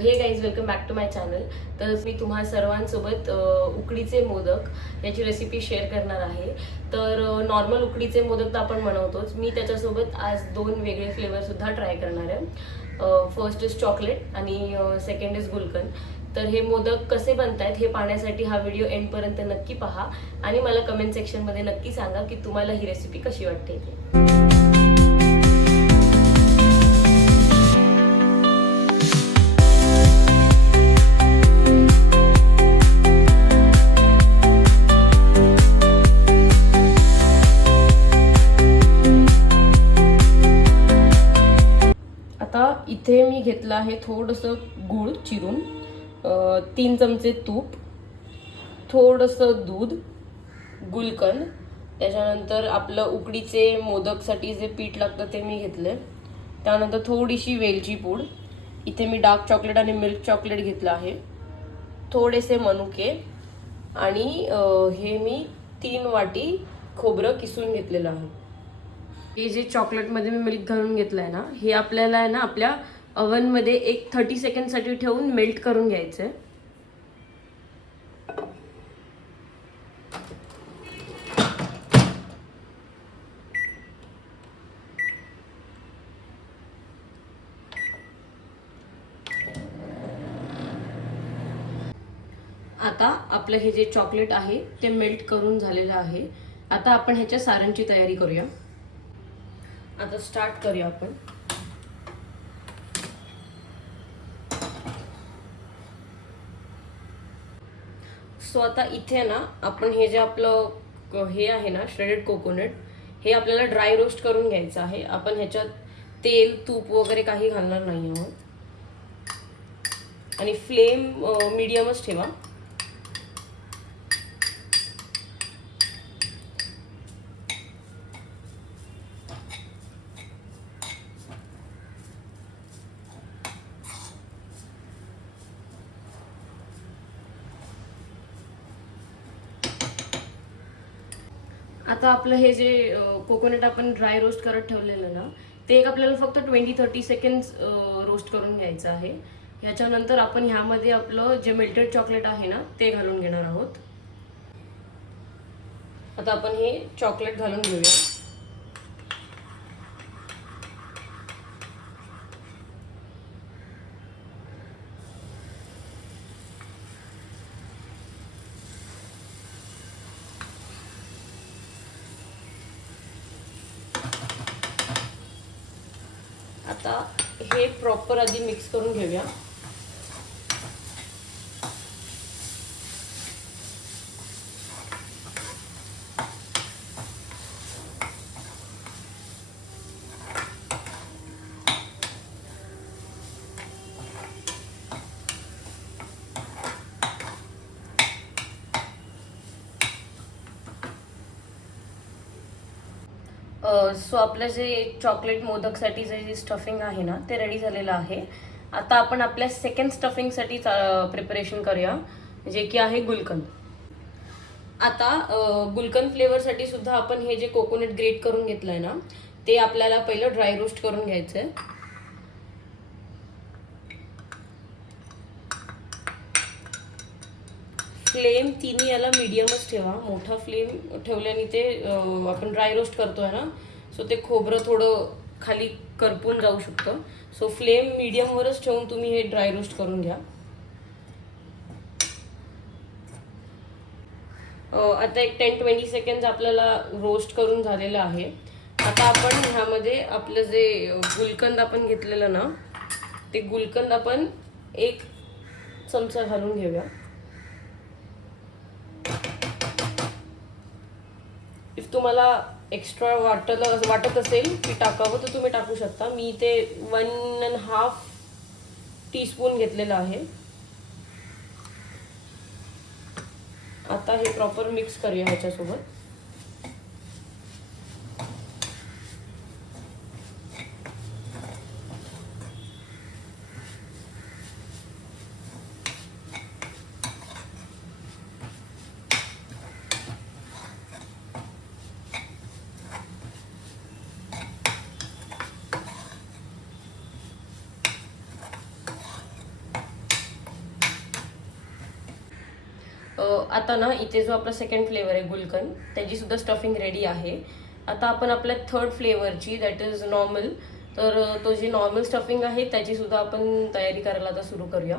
हे guys, welcome back to my channel. तर मी तुम्हा सर्वांसोबत उकडीचे मोदक याची रेसिपी शेअर करणार आहे. तर नॉर्मल उकडीचे मोदक तर आपण बनवतोच, मी त्याच्यासोबत आज 2 वेगळे फ्लेवरसुद्धा ट्राय करणार आहे. फर्स्ट इज चॉकलेट आणि सेकंड इज गुलकंद. तर हे मोदक कसे बनतायत हे पाहण्यासाठी हा व्हिडिओ एंडपर्यंत नक्की पहा आणि मला कमेंट सेक्शनमध्ये नक्की सांगा की तुम्हाला ही रेसिपी कशी वाटते ते. इथे मी घेतलं आहे थोडंसं गूळ चिरून, 3 चमचे तूप, थोडंसं दूध, गुलकंद, त्याच्यानंतर आपलं उकडीचे मोदकसाठी जे पीठ लागतं ते मी घेतलं, त्यानंतर थोडीशी वेलची पूड, इथे मी डार्क चॉकलेट आणि मिल्क चॉकलेट घेतलं आहे, थोडेसे मनुके आणि हे मी 3 वाटी खोबरं किसून घेतलेलं आहे. हे जे चॉकलेटमध्ये मी मिल्क घालून घेतलं आहे ना, हे आपल्याला आहे ना आपल्या ओव्हनमध्ये एक 30 सेकंडसाठी ठेवून मेल्ट करून घ्यायचं आहे. आता आपलं हे जे चॉकलेट आहे ते मेल्ट करून झालेलं आहे. आता आपण ह्याच्या सारणची तयारी करूया. आता स्टार्ट करूया आपण. सो आता इथे ना आपण हे जे आपलं हे आहे ना श्रेडेड कोकोनट, हे आपल्याला ड्राय रोस्ट करून घ्यायचं आहे. आपण ह्याच्यात तेल तूप वगैरे काही घालणार नाही आहोत आणि फ्लेम मीडियमच ठेवा. आता आपलं हे जे कोकोनट आपण ड्राय रोस्ट करत ठेवलेलं ना, ते एक आपल्याला फक्त 20-30 सेकंड्स रोस्ट करून घ्यायचं आहे. ह्याच्यानंतर आपण ह्यामध्ये आपलं जे मेल्टेड चॉकलेट आहे ना ते घालून घेणार आहोत. आता आपण हे चॉकलेट घालून घेऊया. आता हे प्रॉपर आधी मिक्स करून घेऊया. सो आपलं जे चॉकलेट मोदकसाठी जे स्टफिंग आहे ना ते रेडी झालेलं आहे. आता आपण आपल्या सेकंड स्टफिंगसाठी प्रिपरेशन करूया, जे की आहे गुलकंद. आता गुलकंद फ्लेवरसाठी सुद्धा आपण हे जे कोकोनट ग्रेट करून घेतलं आहे ना ते आपल्याला पहिलं ड्राय रोस्ट करून घ्यायचं आहे. फ्लेम तिन्ही याला मीडियमच ठेवा. मोठा फ्लेम ठेवल्याने ते आपण ड्राय रोस्ट करतोय ना, सो ते खोबरं थोडं खाली करपून जाऊ शकतं. सो फ्लेम मीडियमवरच ठेवून तुम्ही हे ड्राय रोस्ट करून घ्या. आता एक 10-20 सेकंड आपल्याला रोस्ट करून झालेलं आहे. आता आपण ह्यामध्ये आपलं जे गुलकंद आपण घेतलेलं ना ते गुलकंद आपण 1 चमचा घालून घेऊया. इफ तुम्हाला एक्स्ट्रा वाटत असेल की टाकावं तर तुम्ही टाकू शकता. मी ते 1.5 टीस्पून घेतलेलं आहे. आता हे प्रॉपर मिक्स करूया ह्याच्यासोबत. आता ना इथे जो आपला सेकंड फ्लेवर आहे गुलकंद, त्याची सुद्धा स्टफिंग रेडी आहे. आता आपण आपल्या थर्ड फ्लेवरची, दॅट इज नॉर्मल, तर तो जी नॉर्मल स्टफिंग आहे त्याची सुद्धा आपण तयारी करायला आता सुरू करूया.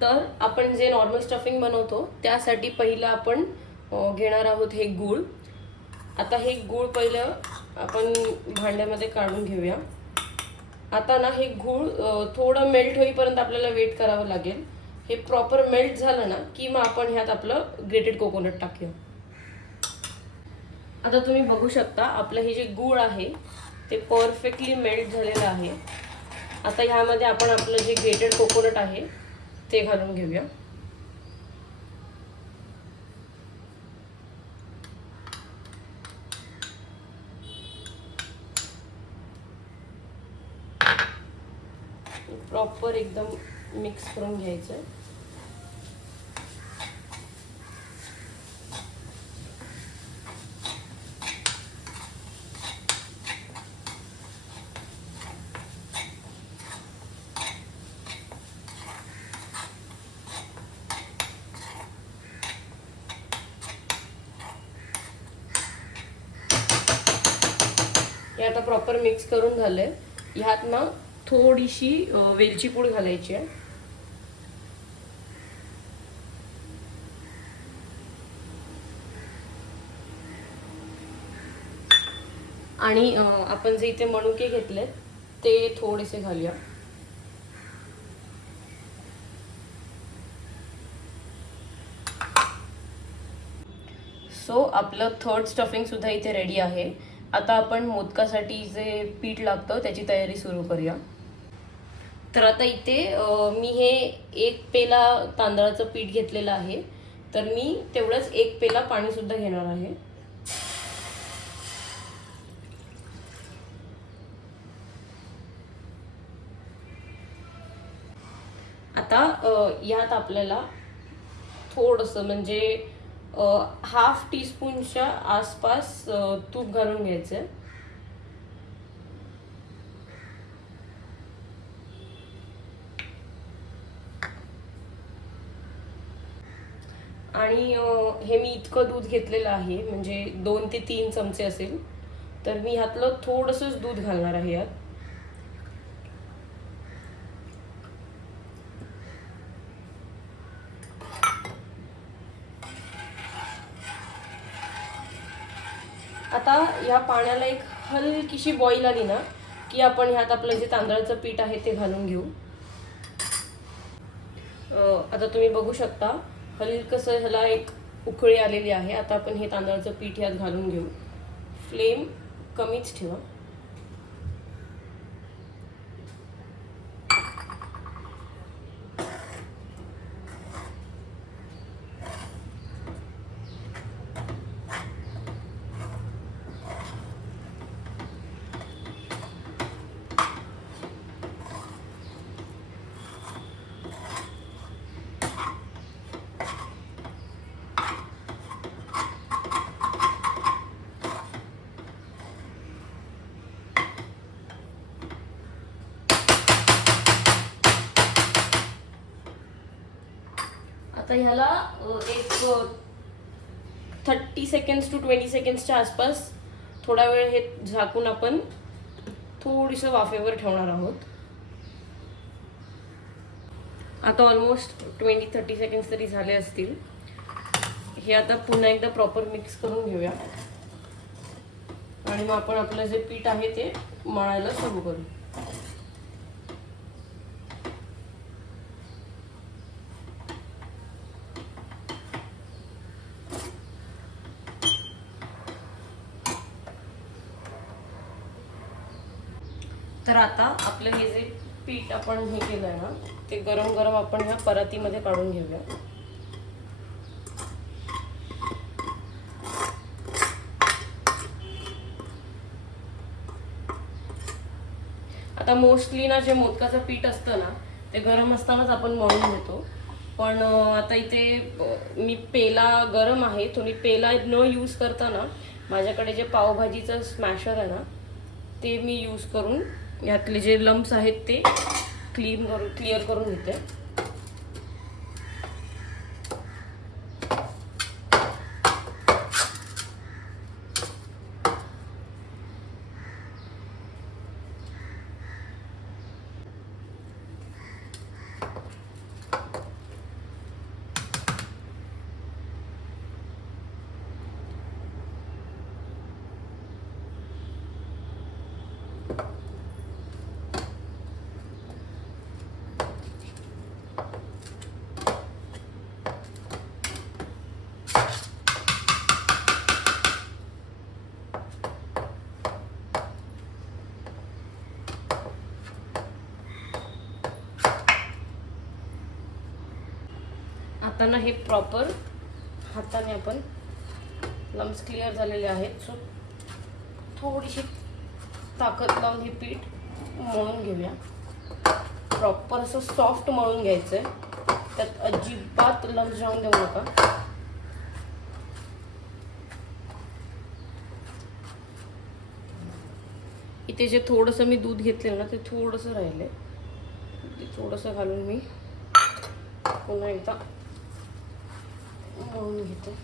तर आपण जे नॉर्मल स्टफिंग बनवतो त्यासाठी पहिलं आपण घेणार आहोत हे गूळ. आता हे गूळ पहिलं आपण भांड्यामध्ये काढून घेऊया. आता ना हे गूळ थोडं मेल्ट होईपर्यंत आपल्याला वेट करावं लागेल. हे प्रॉपर मेल्ट झालं ना की मग आपण ह्यात आपलं ग्रेटेड कोकोनट टाकूया. आता तुम्ही बघू शकता आपलं हे जे गूळ आहे ते परफेक्टली मेल्ट झालेलं आहे. आता ह्यामध्ये आपण आपलं जे ग्रेटेड कोकोनट आहे ते घालून घेऊया. प्रॉपर एकदम मिक्स करून घ्यायचं. हे आता प्रॉपर मिक्स करून झालंय. ह्यात ना थोडीशी वेलची पूड घालायची आहे. आणि आपण जे इथे मनुके घेतले ते थोडेसे घालूया. सो आपलं थर्ड स्टफिंग सुद्धा इथे रेडी आहे. आता आपण मोदकासाठी जे पीठ लागतं त्याची तयारी सुरू करूया. तर आता इथे मी हे 1 पेला तांदळाचं पीठ घेतलेलं आहे. तर मी तेवढंच 1 पेला पाणी सुद्धा घेणार आहे. आता यात आपल्याला थोडंसं म्हणजे 1/2 टीस्पूनच्या आसपास तूप घालून घ्यायचं. आणि हे मी इतकं दूध घेतलेलं आहे म्हणजे 2 ते 3 चमचे असेल. तर मी ह्यातलं थोडंसंच दूध घालणार आहे यात. आता या पाण्याला एक हलकीशी बॉईल आली ना की आपण ह्यात आपलं जे तांदळाचं पीठ आहे ते घालून घेऊ. आता तुम्ही बघू शकता हलकसं ह्याला एक उकळी आलेली आहे. आता आपण हे तांदळाचं पीठ ह्यात घालून घेऊ. फ्लेम कमीच ठेवा. आता ह्याला एक 30 सेकंड्स टू 20 सेकंड्सच्या आसपास थोडा वेळ हे झाकून आपण थोडीसं वाफेवर ठेवणार आहोत. आता ऑलमोस्ट 20-30 सेकंड्स तरी झाले असतील. हे आता पुन्हा एकदा प्रॉपर मिक्स करून घेऊया आणि मग आपण आपलं जे पीठ आहे ते मळायला सुरू करू. तर आता आपलं हे जे पीठ आपण हे केलंय ना ते गरम गरम आपण ह्या परातीमध्ये काढून घेऊया. आता मोस्टली ना जे मोदकाचं पीठ असतं ना ते गरम असतानाच आपण मळून घेतो. पण आता इथे मी पेला गरम आहे तो मी पेला न यूज करताना माझ्याकडे जे पावभाजीचं स्मॅशर आहे ना ते मी यूज करून यातले जे लम्प्स आहेत ते क्लिअर करून घेते. आता हे प्रॉपर हाताने आपण लम्स क्लिअर झालेले आहेत. सो थोडीशी ताकद लावून हे पीठ मळून घेऊया. प्रॉपर असं सॉफ्ट मळून घ्यायचं आहे, त्यात अजिबात लम्स जाऊन देऊ नका. इथे जे थोडंसं मी दूध घेतलेलं ना ते थोडंसं राहिलंय, ते थोडंसं घालून मी पुन्हा एकदा मळून घेते.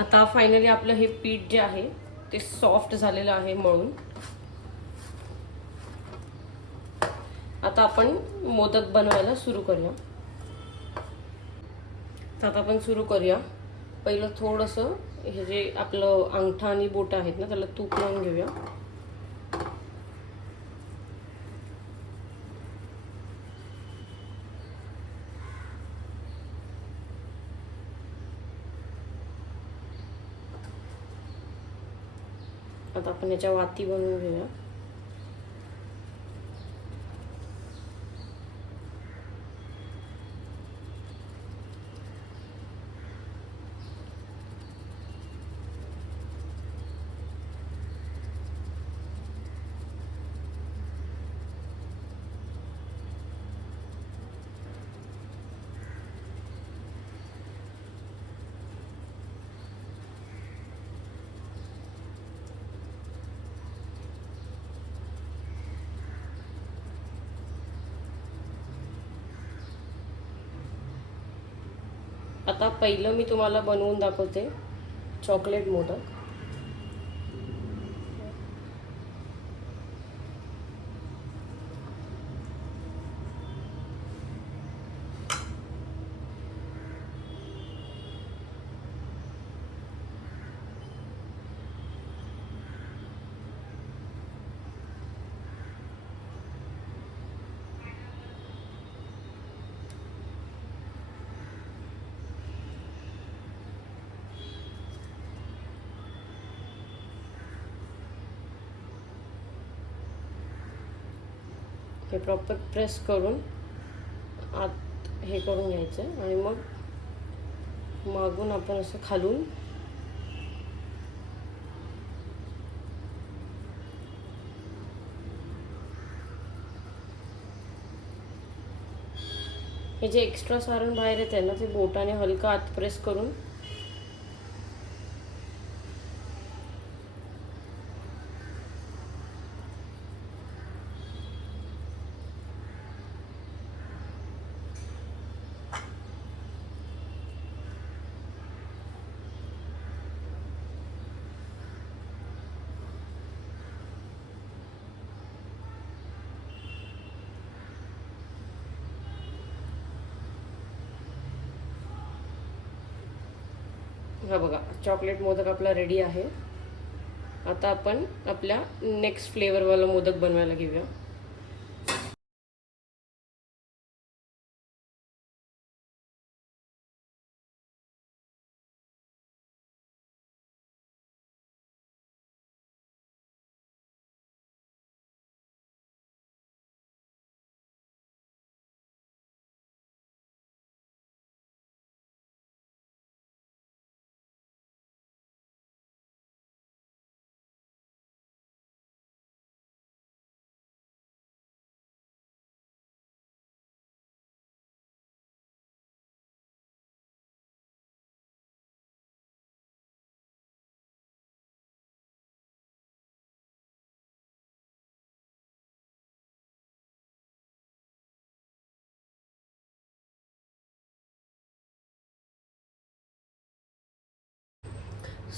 आता फायनली आपलं हे पीठ जे आहे ते सॉफ्ट झालेलं आहे मळून. आता आपण मोदक बनवायला सुरू करूया. तर आता आपण सुरू करूया. पहिलं थोडंसं हे जे आपलं अंगठा आणि बोट आहेत ना त्याला तूप लावून घेऊया. आता आपण याच्या वाती बनवून घेऊया. आता पहिलं मी तुम्हाला बनवून दाखवते चॉकलेट मोदक. हे प्रॉपर प्रेस करून आत हे करून घ्यायचं आणि मग मागून आपण असं खालून हे जे एक्स्ट्रा सारण बाहेर येते ना ते बोटाने हलका आत प्रेस करून हा बघा चॉकलेट मोदक आपला रेडी आहे. आता आपण आपल्या नेक्स्ट फ्लेवरवाला मोदक बनवायला घेऊया.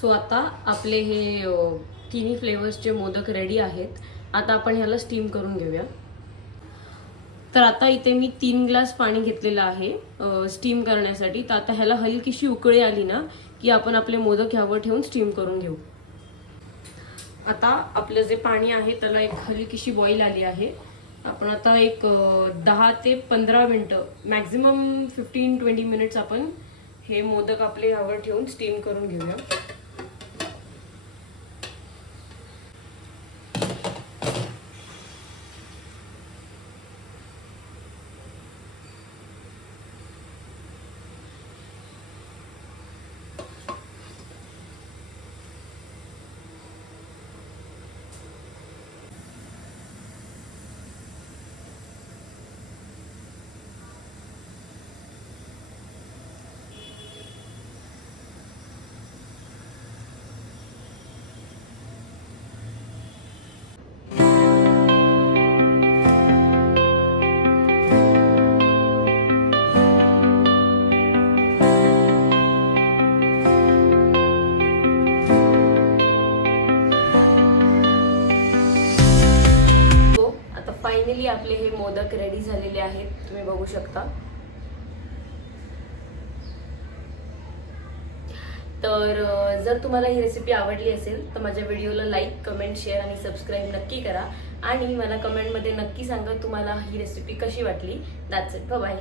सो आता आपले हे तिन्ही फ्लेवर्सचे मोदक रेडी आहेत. आता आपण ह्याला स्टीम करून घेऊया. तर आता इथे मी 3 ग्लास पाणी घेतलेलं आहे स्टीम करण्यासाठी. तर आता ह्याला हलकीशी उकळी आली ना की आपण आपले मोदक ह्यावर ठेवून स्टीम करून घेऊ. आता आपलं जे पाणी आहे त्याला एक हलकीशी बॉईल आली आहे. आपण आता एक 10 ते 15 मिनटं, मॅक्झिमम 15-20 मिनिट्स आपण हे मोदक आपले ह्यावर ठेवून स्टीम करून घेऊया. फायनली आपले हे मोदक रेडी झालेले आहेत, तुम्ही बघू शकता. तर जर तुम्हाला ही रेसिपी आवडली असेल तर माझ्या व्हिडिओला लाईक, कमेंट, शेअर आणि सबस्क्राईब नक्की करा. आणि मला कमेंटमध्ये नक्की सांगा तुम्हाला ही रेसिपी कशी वाटली. That's it. बाय.